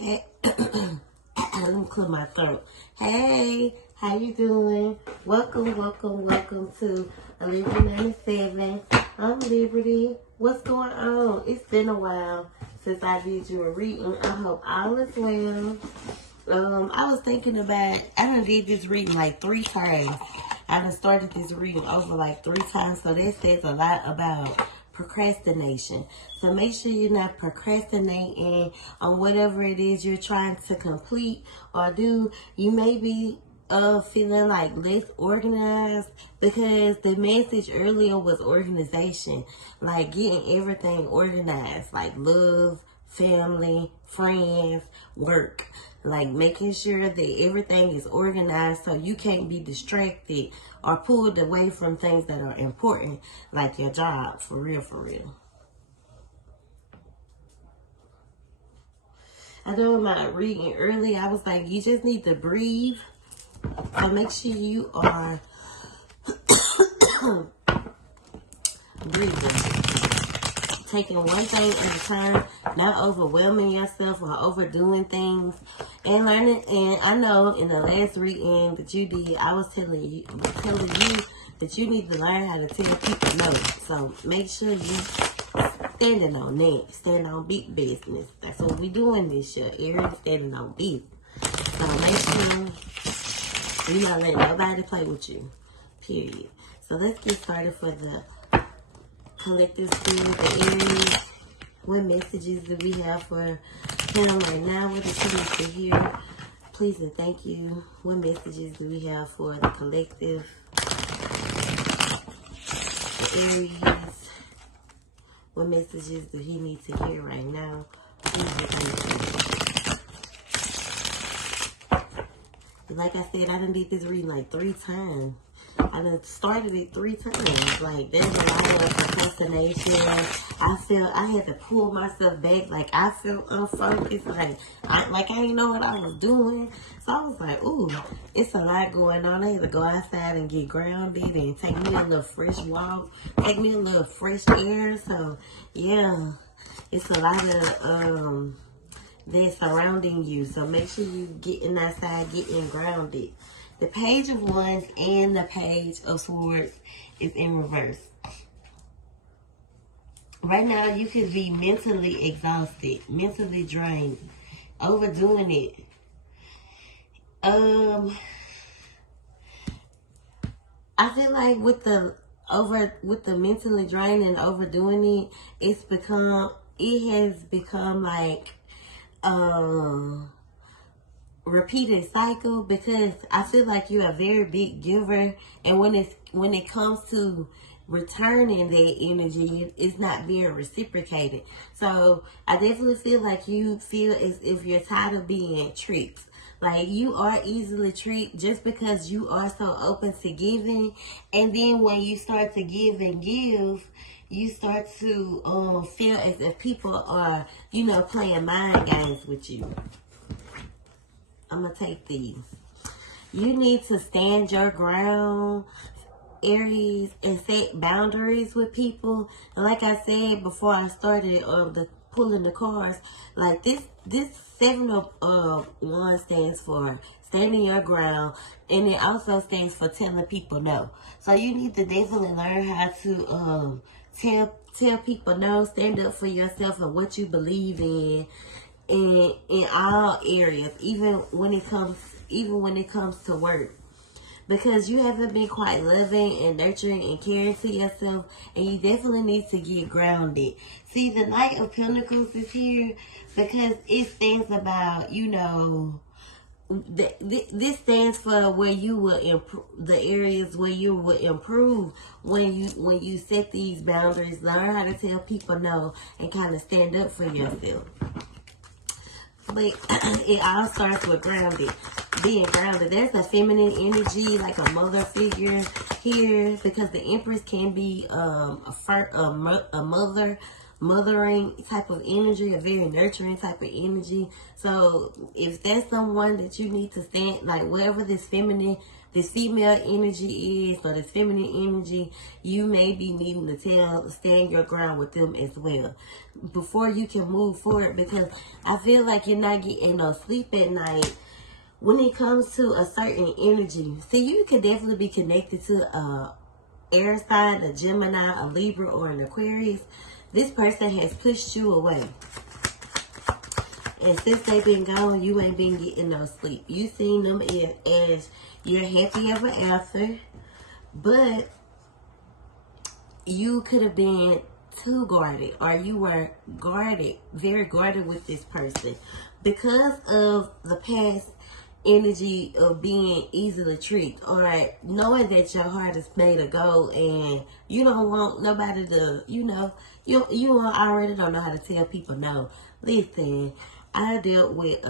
Hey, let me clear my throat. Hey, how you doing? Welcome to 1197. I'm Liberty. What's going on? It's been a while since I did you a reading. I hope all is well. I was thinking about, I done did this reading like 3 times. I done started this reading over like 3 times, so that says a lot about procrastination. So make sure you're not procrastinating on whatever it is you're trying to complete or do. You may be feeling like less organized, because the message earlier was organization, like getting everything organized, like love, family, friends, work, like making sure that everything is organized so you can't be distracted or pulled away from things that are important, like your job. For real. I know in my reading early, I was like, you just need to breathe. So make sure you are breathing. Taking one thing at a time, not overwhelming yourself or overdoing things, and learning. And I know in the last reading that you did, I was telling you that you need to learn how to tell people no. So make sure you standing on that, stand on big business. That's what we doing this year. Aries standing on business. So make sure you not let nobody play with you. Period. So let's get started for the collective spirit, the Aries. What messages do we have for him right now? What is he needs to hear? Please and thank you. What messages do we have for the collective, the Aries? What messages do he need to hear right now? Please and thank you. Like I said, I done did this reading like 3 times. I done started it 3 times. Like, there's a lot of procrastination. I felt I had to pull myself back. Like, I felt unfocused. Like I didn't know what I was doing. So I was like, ooh, it's a lot going on. I had to go outside and get grounded and take me a little fresh walk. Take me a little fresh air. So, yeah, it's a lot of that's surrounding you. So make sure you getting outside, getting grounded. The Page of Wands and the Page of Swords is in reverse. Right now, you could be mentally exhausted, mentally drained, overdoing it. I feel like with the mentally drained and overdoing it, it has become like repeated cycle, because I feel like you're a very big giver, and when it comes to returning that energy, it's not being reciprocated. So I definitely feel like you feel as if you're tired of being tricked. Like, you are easily tricked just because you are so open to giving, and then when you start to give and give, you start to feel as if people are, playing mind games with you. I'm going to take these. You need to stand your ground, Aries, and set boundaries with people. Like I said before I started pulling the cards, like this 7 of Wands stands for standing your ground, and it also stands for telling people no. So you need to definitely learn how to tell people no, stand up for yourself and what you believe in all areas, even when it comes to work, because you haven't been quite loving and nurturing and caring to yourself, and you definitely need to get grounded. See, the Knight of Pentacles is here because it stands about, this stands for where you will improve, the areas where you will improve when you set these boundaries, learn how to tell people no, and kind of stand up for yourself. But it all starts with being grounded. There's a feminine energy, like a mother figure here, because the Empress can be a mother, mothering type of energy, a very nurturing type of energy. So if that's someone that you need to stand, like whatever this female energy is, or this feminine energy, you may be needing to stand your ground with them as well before you can move forward, because I feel like you're not getting no sleep at night when it comes to a certain energy. See, you could definitely be connected to a air sign, a Gemini, a Libra, or an Aquarius. This person has pushed you away. And since they've been gone, you ain't been getting no sleep. You seen them as you're happy ever after. But you could have been too guarded, or you were guarded, very guarded with this person. Because of the past energy of being easily tricked, or knowing that your heart is made of gold and you don't want nobody to, you already don't know how to tell people no. Listen, I dealt with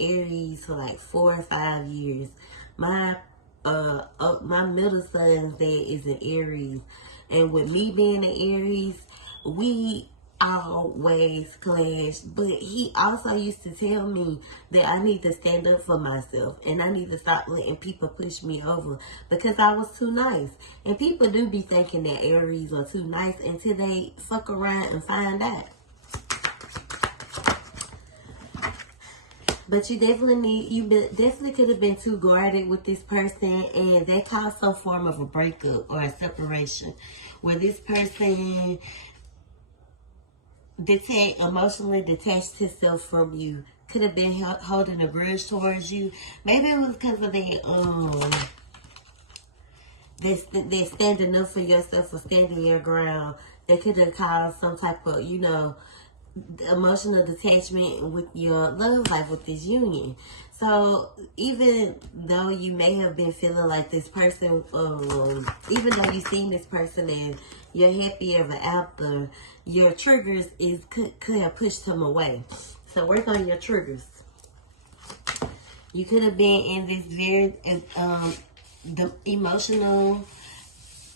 Aries for like 4 or 5 years. My middle son's dad is an Aries, and with me being an Aries, we always clashed. But he also used to tell me that I need to stand up for myself, and I need to stop letting people push me over, because I was too nice. And people do be thinking that Aries are too nice until they fuck around and find out. But you definitely could have been too guarded with this person, and that caused some form of a breakup or a separation, where this person emotionally detached himself from you. Could have been holding a grudge towards you. Maybe it was because of that standing up for yourself or standing your ground. That could have caused some type of, emotional detachment with your love life with this union. So even though you may have been feeling like this person, even though you've seen this person and you're happy ever after, your triggers could have pushed him away. So work on your triggers. You could have been in this very the emotional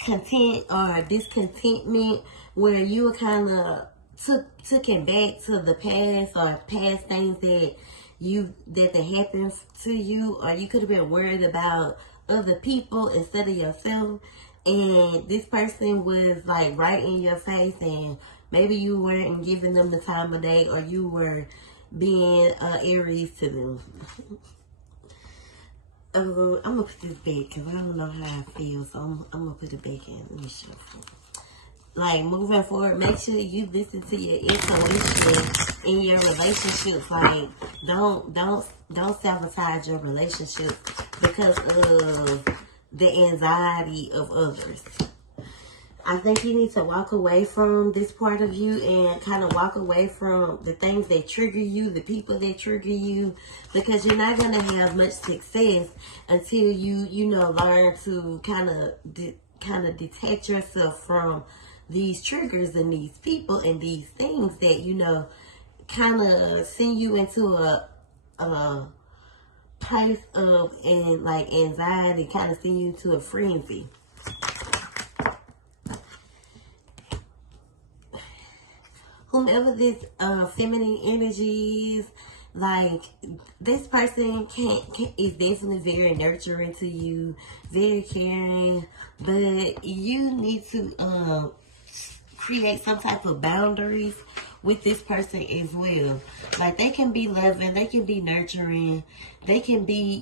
content or discontentment, where you were kind of took it back to the past, or past things that happened to you, or you could have been worried about other people instead of yourself. And this person was like right in your face, and maybe you weren't giving them the time of day, or you were being Aries to them. I'm gonna put this back because I don't know how I feel, so I'm gonna put it back in. Let me show you. Like, moving forward, make sure you listen to your intuition in your relationships. Like, don't sabotage your relationships because of the anxiety of others. I think you need to walk away from this part of you and kind of walk away from the things that trigger you, the people that trigger you, because you're not going to have much success until you learn to kind of detach yourself from these triggers and these people and these things that, kind of send you into a place of anxiety, kind of send you into a frenzy. Whomever this feminine energy is, like, this person is definitely very nurturing to you, very caring, but you need to create some type of boundaries with this person as well. Like, they can be loving, they can be nurturing, they can be,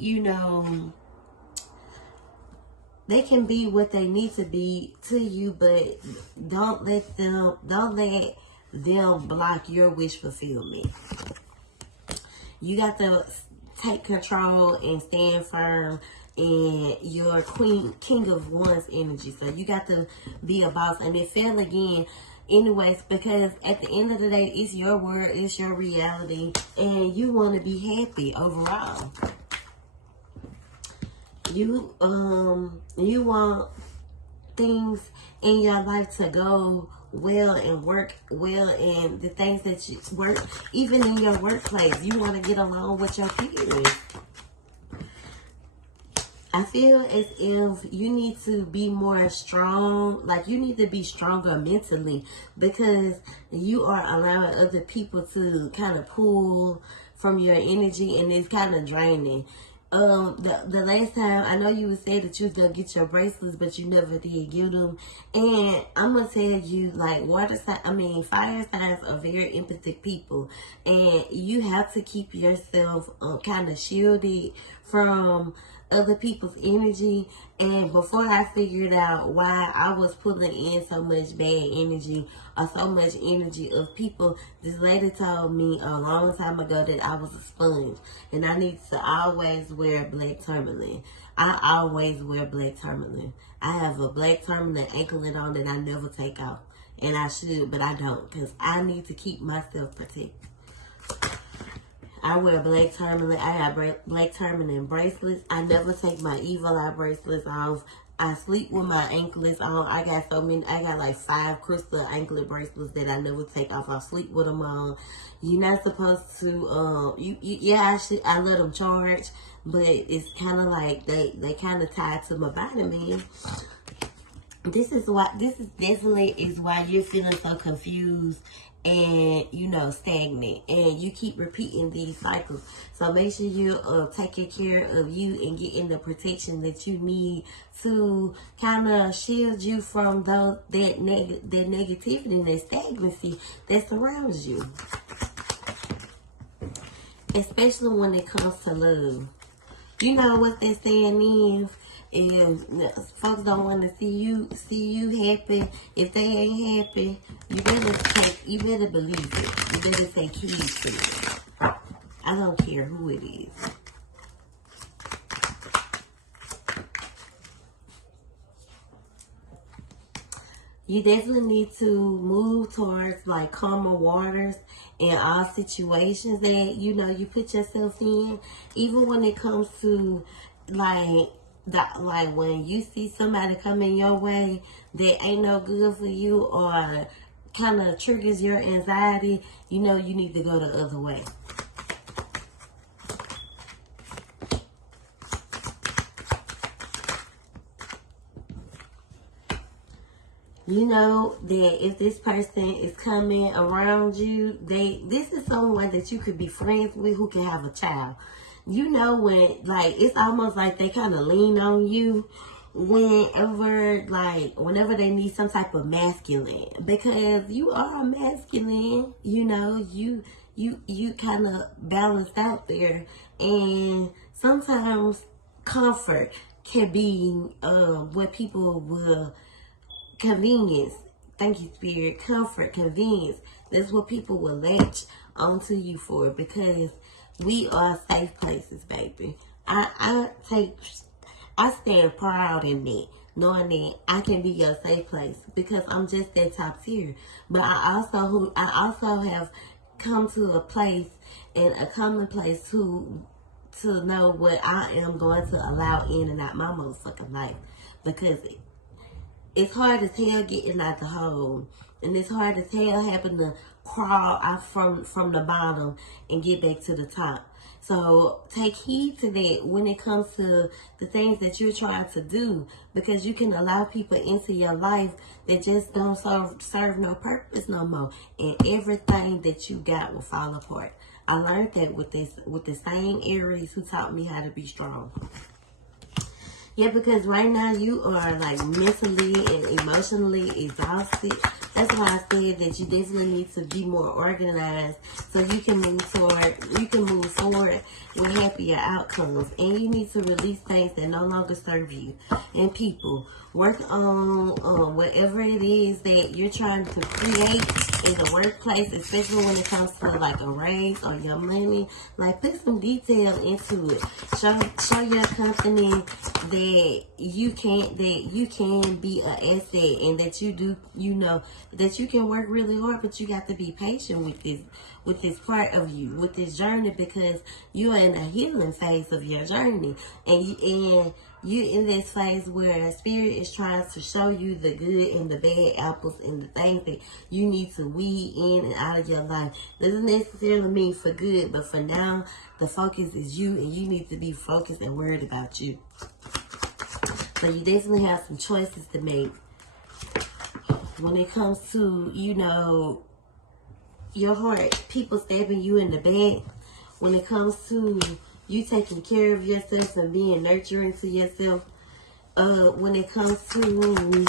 they can be what they need to be to you, but don't let them block your wish fulfillment. You got to take control and stand firm in your king of wands energy. So you got to be a boss. And it fell again anyways, because at the end of the day, it's your world, it's your reality, and you want to be happy overall. You want things in your life to go well and work well, and the things that you work, even in your workplace, you want to get along with your peers. I feel as if you need to be more strong, like you need to be stronger mentally, because you are allowing other people to kind of pull from your energy, and it's kind of draining. The last time, I know you would say that you was gonna get your bracelets, but you never did get them. And I'm gonna tell you, like, fire signs are very empathic people, and you have to keep yourself kind of shielded from other people's energy. And before I figured out why I was pulling in so much bad energy, or so much energy of people, this lady told me a long time ago that I was a sponge, and I need to always wear black tourmaline. I always wear black tourmaline. I have a black tourmaline anklet on that I never take off, and I should, but I don't, because I need to keep myself protected. I wear black tourmaline. I have black tourmaline bracelets. I never take my evil eye bracelets off. I sleep with my anklets on. I got so many. I got like 5 crystal anklet bracelets that I never take off. I sleep with them on. You're not supposed to. I let them charge, but it's kind of like they kind of tied to my body, man. This is definitely why you're feeling so confused and, stagnant, and you keep repeating these cycles. So make sure you taking care of you and getting the protection that you need to kind of shield you from that negativity and that stagnancy that surrounds you, especially when it comes to love. You know what that saying is? And folks don't want to see you happy. If they ain't happy, you better believe it. You better take heed to it. I don't care who it is. You definitely need to move towards like calmer waters in all situations that you put yourself in. Even when it comes to like when you see somebody coming your way that ain't no good for you, or kind of triggers your anxiety, you need to go the other way. You know that if this person is coming around you, this is someone that you could be friends with who can have a child. When, it's almost like they kind of lean on you whenever they need some type of masculine, because you are masculine. You kind of balanced out there, and sometimes comfort can be what people will convenience. Thank you, Spirit. Comfort, convenience. That's what people will latch onto you for, because we are safe places, baby. I stand proud in that, knowing that I can be your safe place, because I'm just that top tier. But I also have come to a place, and a common place to know what I am going to allow in and out my motherfucking life, because it's hard as hell getting out the hole, and it's hard as hell having to crawl out from the bottom and get back to the top. So take heed to that when it comes to the things that you're trying to do, because you can allow people into your life that just don't serve no purpose no more, and everything that you got will fall apart. I learned that with the same Aries who taught me how to be strong. Yeah, because right now you are like mentally and emotionally exhausted. That's why I said that you definitely need to be more organized, so you can move forward with happier outcomes. And you need to release things that no longer serve you and people. Work on whatever it is that you're trying to create in the workplace, especially when it comes to like a raise or your money. Like, put some detail into it. Show your company that you can be an asset, and that you do, that you can work really hard, but you got to be patient with this part of you, with this journey, because you are in a healing phase of your journey, and you in this phase where Spirit is trying to show you the good and the bad apples and the things that you need to weed in and out of your life. Doesn't necessarily mean for good, but for now, the focus is you, and you need to be focused and worried about you. So you definitely have some choices to make. When it comes to, you know, your heart, people stabbing you in the back. When it comes to you taking care of yourself and being nurturing to yourself. When it comes to,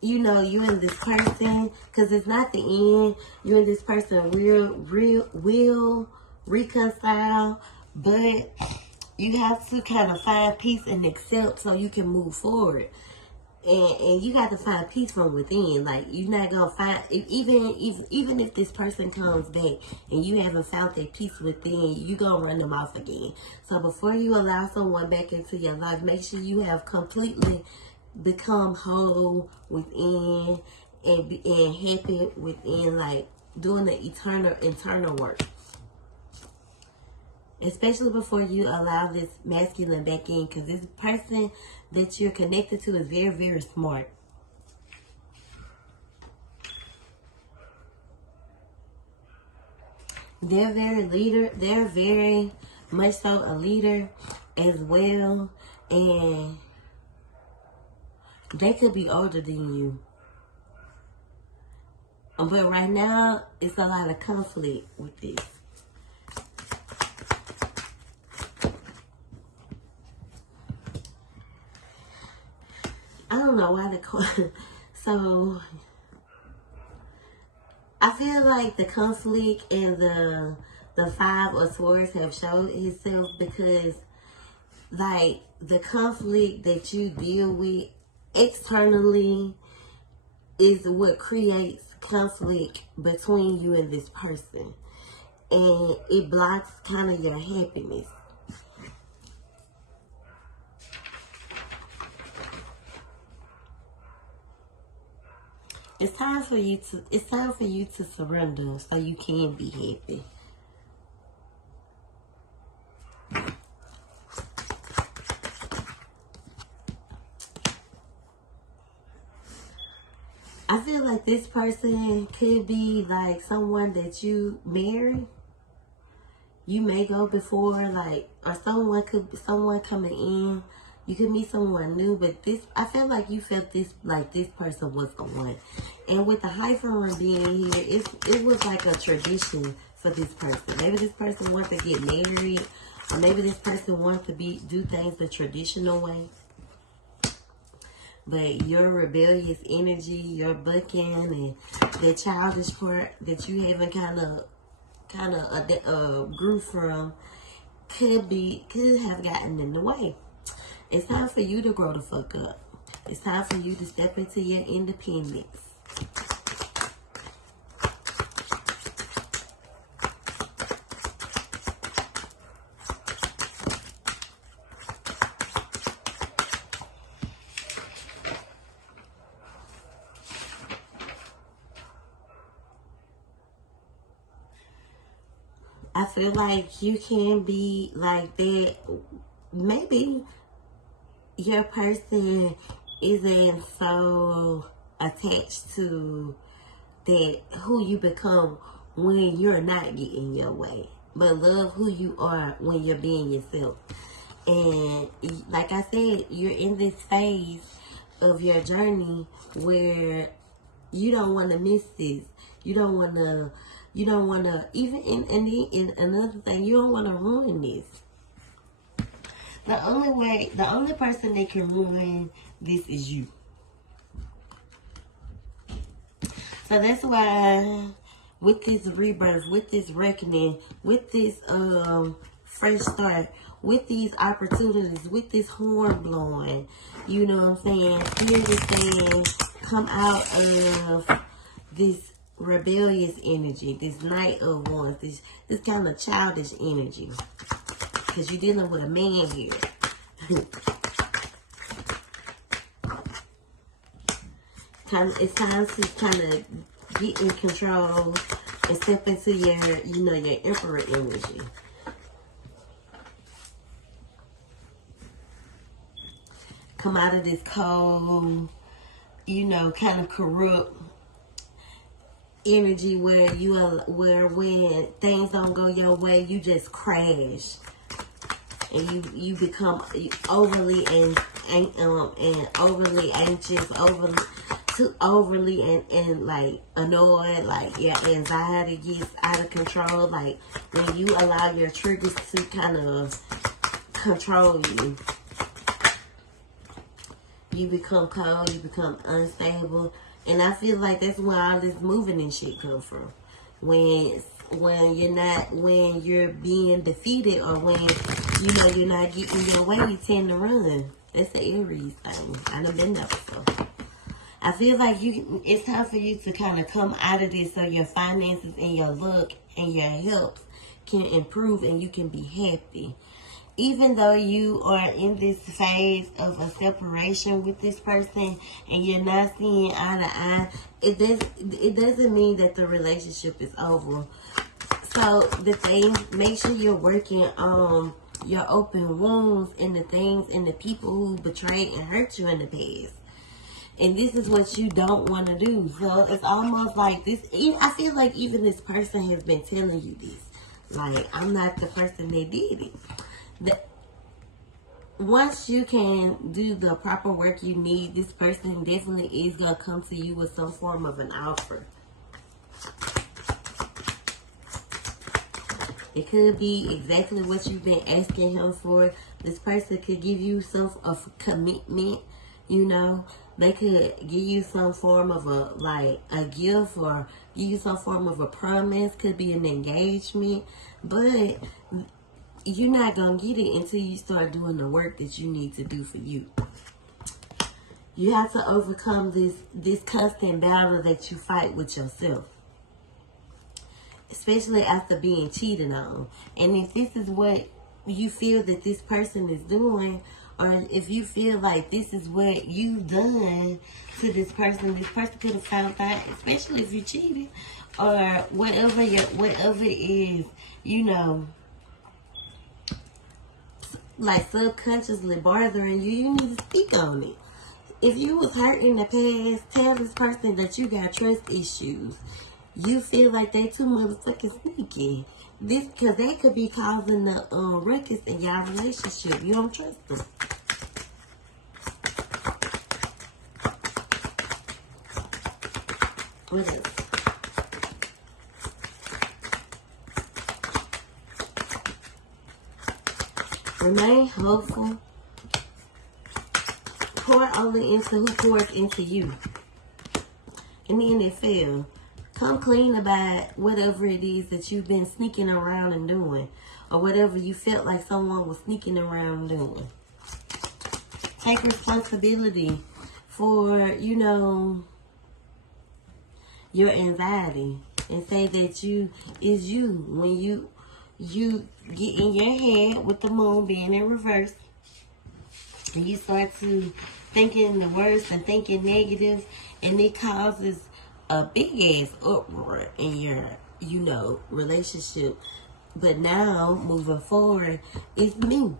you know, you and this person, because it's not the end. You and this person will reconcile, but you have to kind of find peace and accept so you can move forward. And you got to find peace from within. Like, you're not going to find, even if this person comes back and you haven't found that peace within, you're going to run them off again. So before you allow someone back into your life, make sure you have completely become whole within and happy within, like doing the internal work. Especially before you allow this masculine back in, because this person that you're connected to is very, very smart. They're very much so a leader as well, and they could be older than you. But right now, it's a lot of conflict with this. I don't know why so I feel like the conflict and the Five of Swords have showed itself, because like the conflict that you deal with externally is what creates conflict between you and this person, and it blocks kind of your happiness. It's time for you to surrender so you can be happy. I feel like this person could be like someone that you marry. You may go before, like, or someone coming in. You could meet someone new, but I feel like you felt this person was the one. And with the Hierophant being here, it was like a tradition for this person. Maybe this person wants to get married, or maybe this person wants to do things the traditional way. But your rebellious energy, your bucking, and the childish part that you haven't kind of grew from could have gotten in the way. It's time for you to grow the fuck up. It's time for you to step into your independence. I feel like you can be like that. Maybe your person isn't so attached to that who you become when you're not getting your way, but love who you are when you're being yourself. And like I said, you're in this phase of your journey where you don't want to miss this. You don't want to even in another thing, you don't want to ruin this. The only person that can ruin this is you. So that's why with this rebirth, with this reckoning, with this fresh start, with these opportunities, with this horn blowing, you know what I'm saying? Spirit is saying, come out of this rebellious energy, this Knight of Wands, this kind of childish energy. Because you're dealing with a man here. It's time to kind of get in control and step into your Emperor energy. Come out of this cold, kind of corrupt energy where when things don't go your way, you just crash. And you become overly and and overly anxious, overly and like annoyed, like your anxiety gets out of control, like when you allow your triggers to kind of control you. You become cold, you become unstable, and I feel like that's where all this moving and shit come from. When you're being defeated, or when you're not getting your way, you tend to run. That's the Aries thing. I done been there before. I feel like it's time for you to kind of come out of this so your finances and your luck and your health can improve and you can be happy. Even though you are in this phase of a separation with this person and you're not seeing eye to eye, it doesn't mean that the relationship is over. So the thing, make sure you're working on your open wounds and the things and the people who betrayed and hurt you in the past. And this is what you don't want to do. So it's almost like this. I feel like even this person has been telling you this. Like, I'm not the person that did it. Once you can do the proper work you need, this person definitely is going to come to you with some form of an offer. It could be exactly what you've been asking him for. This person could give you some of commitment, They could give you some form of a gift, or give you some form of a promise. Could be an engagement. But you're not going to get it until you start doing the work that you need to do for you. You have to overcome this constant battle that you fight with yourself. Especially after being cheated on. And if this is what you feel that this person is doing, or if you feel like this is what you've done to this person could have found out, especially if you cheated, or whatever it is, like subconsciously bothering you, you need to speak on it. If you was hurt in the past, tell this person that you got trust issues. You feel like they too motherfucking sneaky. Because they could be causing the ruckus in y'all relationship. You don't trust them. What else? Remain hopeful. Pour only into who pours into you. And then it fail. Come clean about whatever it is that you've been sneaking around and doing. Or whatever you felt like someone was sneaking around doing. Take responsibility for, your anxiety. And say that is you. When you get in your head with the moon being in reverse. And you start to thinking the worst and thinking negative. And it causes a big ass uproar in your, relationship. But now, moving forward, it's me.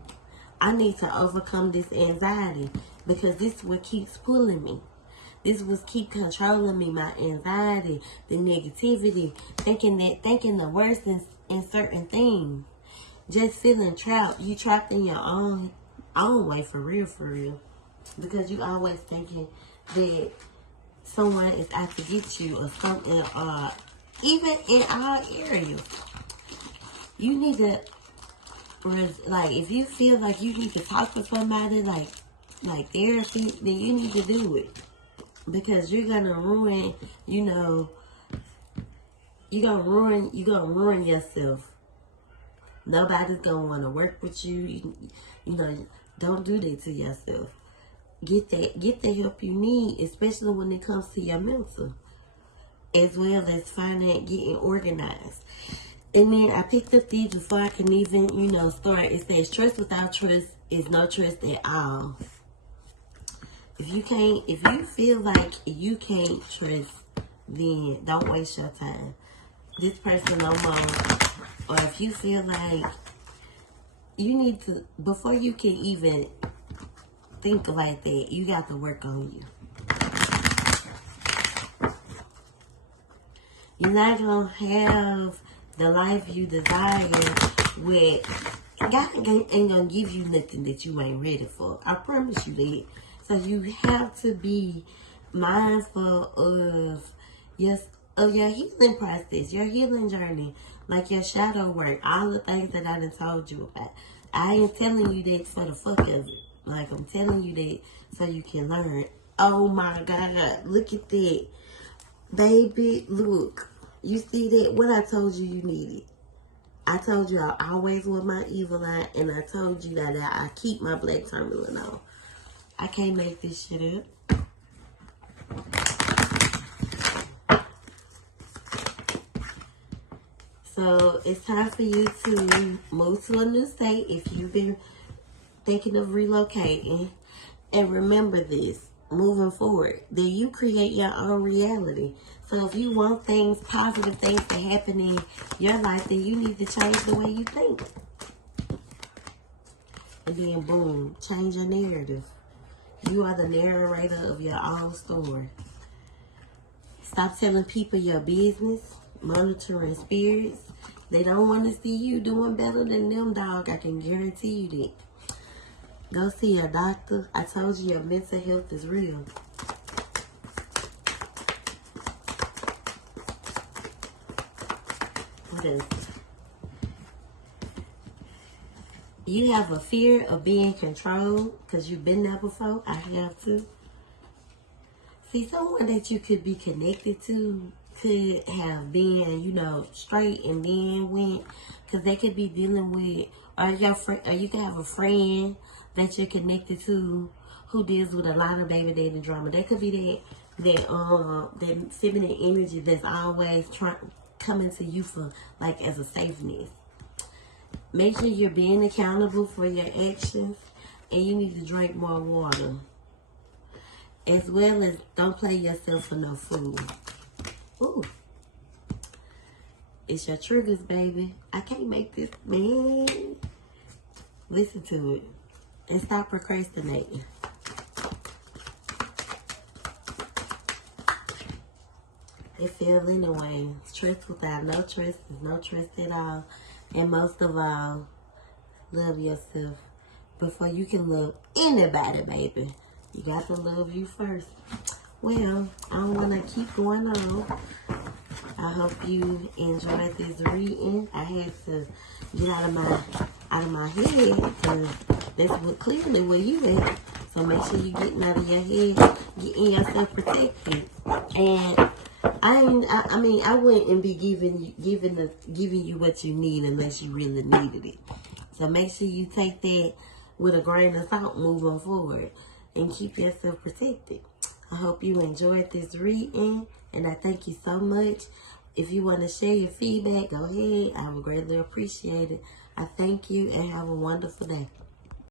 I need to overcome this anxiety because this is what keeps pulling me. This was keep controlling me, my anxiety, the negativity, thinking the worst in certain things. Just feeling trapped. You trapped in your own way, for real. Because you always thinking that someone is out to get you or something, even in all areas. You need to, if you feel like you need to talk to somebody, like therapy, then you need to do it. Because you're gonna ruin, you're gonna ruin yourself. Nobody's gonna want to work with you. Don't do that to yourself. Get the help you need, especially when it comes to your mental, as well as finding getting organized. And then I picked up these before I can even, start. It says trust without trust is no trust at all. If you feel like you can't trust, then don't waste your time. This person no more. Or if you feel like you need to, before you can even think like that, you got to work on you. You're not going to have the life you desire with God ain't gonna give you nothing that you ain't ready for. I promise you that. So you have to be mindful of your healing process, your healing journey, like your shadow work, all the things that I done told you about. I ain't telling you that for the fuck of it. Like, I'm telling you that so you can learn. Oh my God, look at that. Baby, look. You see that? What I told you needed. I told you I always wear my evil eye, and I told you that I keep my black tourmaline on. I can't make this shit up. So it's time for you to move to a new state if you've been thinking of relocating. And remember this, moving forward, that you create your own reality. So if you want things, positive things to happen in your life, then you need to change the way you think. And then boom, change your narrative. You are the narrator of your own story. Stop telling people your business, monitoring spirits. They don't want to see you doing better than them, dog. I can guarantee you that. Go see a doctor. I told you your mental health is real. What else? You have a fear of being controlled because you've been there before. I have too. See, someone that you could be connected to could have been, you know, straight and then went, because they could be dealing with, or you could have a friend that you're connected to who deals with a lot of baby daddy drama. That could be that feminine energy that's always coming to you for, like, as a safeness. Make sure you're being accountable for your actions, and you need to drink more water. As well as don't play yourself for no fool. Ooh. It's your triggers, baby. I can't make this, man. Listen to it. And stop procrastinating. It feels anyway. Trust without no trust is no trust at all. And most of all, love yourself before you can love anybody, baby. You got to love you first. Well, I don't want to keep going on. I hope you enjoyed this reading. I had to get out of my head because that's what clearly where you at. So make sure you're getting out of your head, getting yourself protected. And I wouldn't be giving you what you need unless you really needed it. So make sure you take that with a grain of salt moving forward and keep yourself protected. I hope you enjoyed this reading, and I thank you so much. If you want to share your feedback, go ahead. I would greatly appreciate it. I thank you, and have a wonderful day.